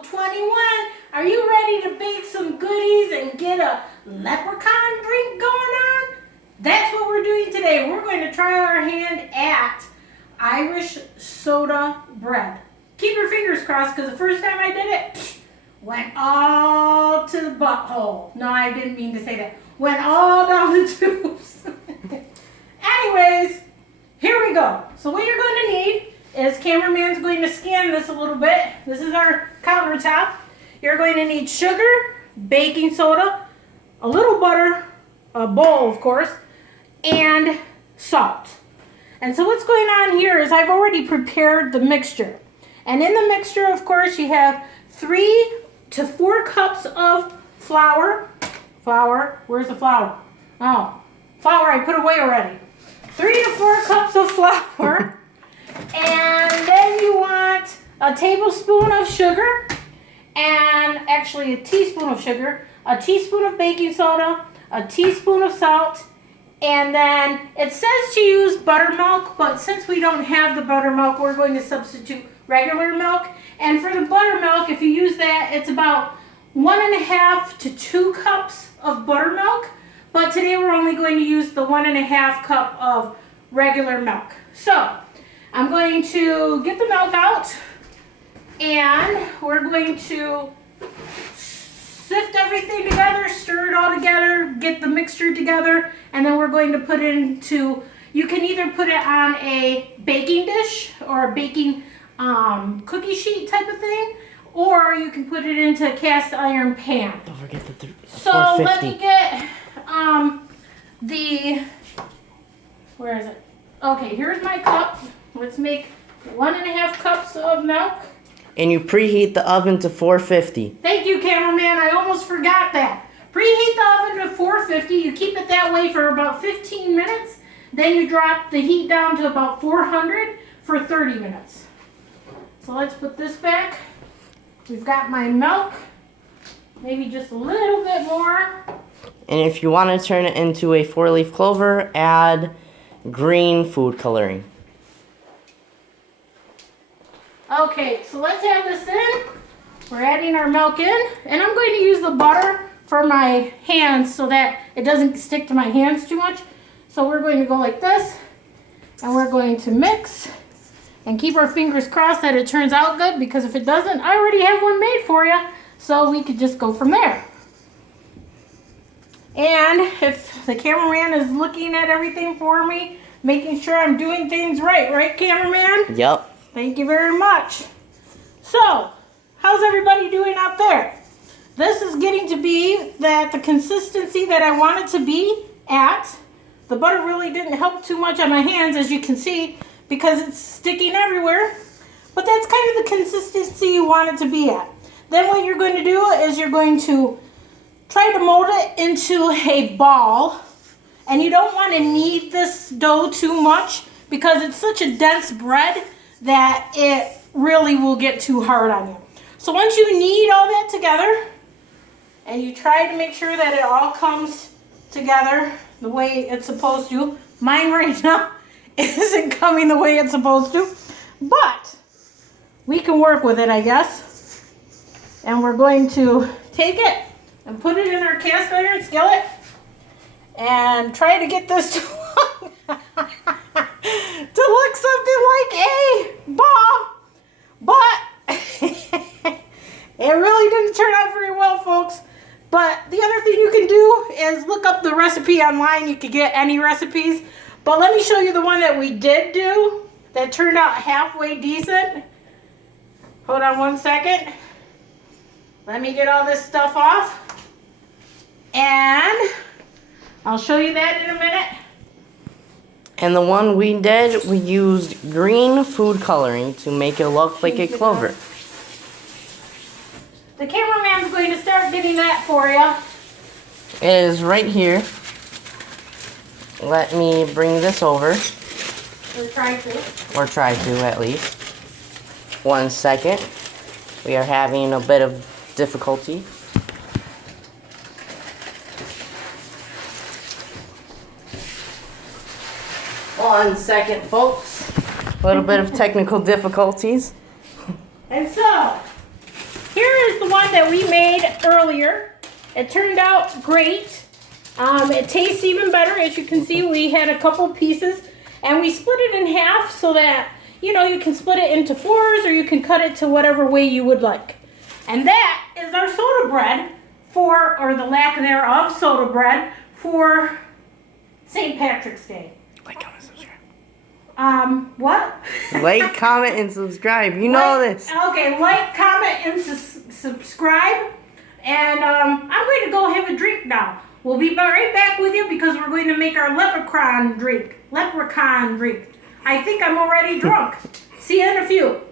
episode 21. Are you ready to bake some goodies and get a leprechaun drink going on? That's what we're doing today. We're going to try our hand at Irish soda bread. Keep your fingers crossed because the first time I did it, went all to the butthole. No, I didn't mean to say that. Went all down the tubes. Anyways, here we go. So what you're going to need is, cameraman's going to scan this a little bit. This is our countertop. You're going to need sugar, baking soda, a little butter, a bowl of course, and salt. And so what's going on here is I've already prepared the mixture. And in the mixture, of course, you have 3 to 4 cups of flour. Flour, where's the flour? Oh, flour I put away already. 3 to 4 cups of flour. And then you want a tablespoon of sugar, and actually a teaspoon of sugar, a teaspoon of baking soda, a teaspoon of salt, and then it says to use buttermilk, but since we don't have the buttermilk, we're going to substitute regular milk. And for the buttermilk, if you use that, it's about 1.5 to 2 cups of buttermilk, but today we're only going to use the 1.5 cup of regular milk. So I'm going to get the milk out, and we're going to sift everything together, stir it all together, get the mixture together, and then we're going to put it into, you can either put it on a baking dish or a baking cookie sheet type of thing, or you can put it into a cast iron pan. Don't forget the So let me get where is it? Okay, here's my cup. Let's make 1.5 cups of milk. And you preheat the oven to 450. Thank you, cameraman. I almost forgot that. Preheat the oven to 450. You keep it that way for about 15 minutes. Then you drop the heat down to about 400 for 30 minutes. So let's put this back. We've got my milk. Maybe just a little bit more. And if you want to turn it into a 4-leaf clover, add green food coloring. Okay, so let's add this in. We're adding our milk in, and I'm going to use the butter for my hands so that it doesn't stick to my hands too much. So we're going to go like this, and we're going to mix and keep our fingers crossed that it turns out good, because if it doesn't, I already have one made for you, so we could just go from there. And if the cameraman is looking at everything for me, making sure I'm doing things right, cameraman? Yep. Thank you very much. So, how's everybody doing out there? This is getting to be the consistency that I want it to be at. The butter really didn't help too much on my hands, as you can see, because it's sticking everywhere. But that's kind of the consistency you want it to be at. Then what you're going to do is you're going to try to mold it into a ball. And you don't want to knead this dough too much because it's such a dense bread that it really will get too hard on you. So once you knead all that together and you try to make sure that it all comes together the way it's supposed to. Mine right now isn't coming the way it's supposed to, but we can work with it, I guess. And we're going to take it and put it in our cast iron skillet and try to get this to look something like a ball, but it really didn't turn out very well, folks. But the other thing you can do is look up the recipe online. You could get any recipes, but let me show you the one that we did do that turned out halfway decent. Hold on one second. Let me get all this stuff off, and I'll show you that in a minute. And the one we did, we used green food coloring to make it look like a clover. The cameraman's going to start getting that for you. It is right here. Let me bring this over. Or try to, at least. 1 second. We are having a bit of difficulty. One second, folks. A little bit of technical difficulties. And so, here is the one that we made earlier. It turned out great. It tastes even better. As you can see, we had a couple pieces and we split it in half so that, you know, you can split it into 4s or you can cut it to whatever way you would like. And that is our soda bread for, or the lack thereof, soda bread for St. Patrick's Day. Like, comment, subscribe. What? Like, comment, and subscribe. You know this. Okay, like, comment, and subscribe. And I'm going to go have a drink now. We'll be right back with you because we're going to make our leprechaun drink. I think I'm already drunk. See you in a few.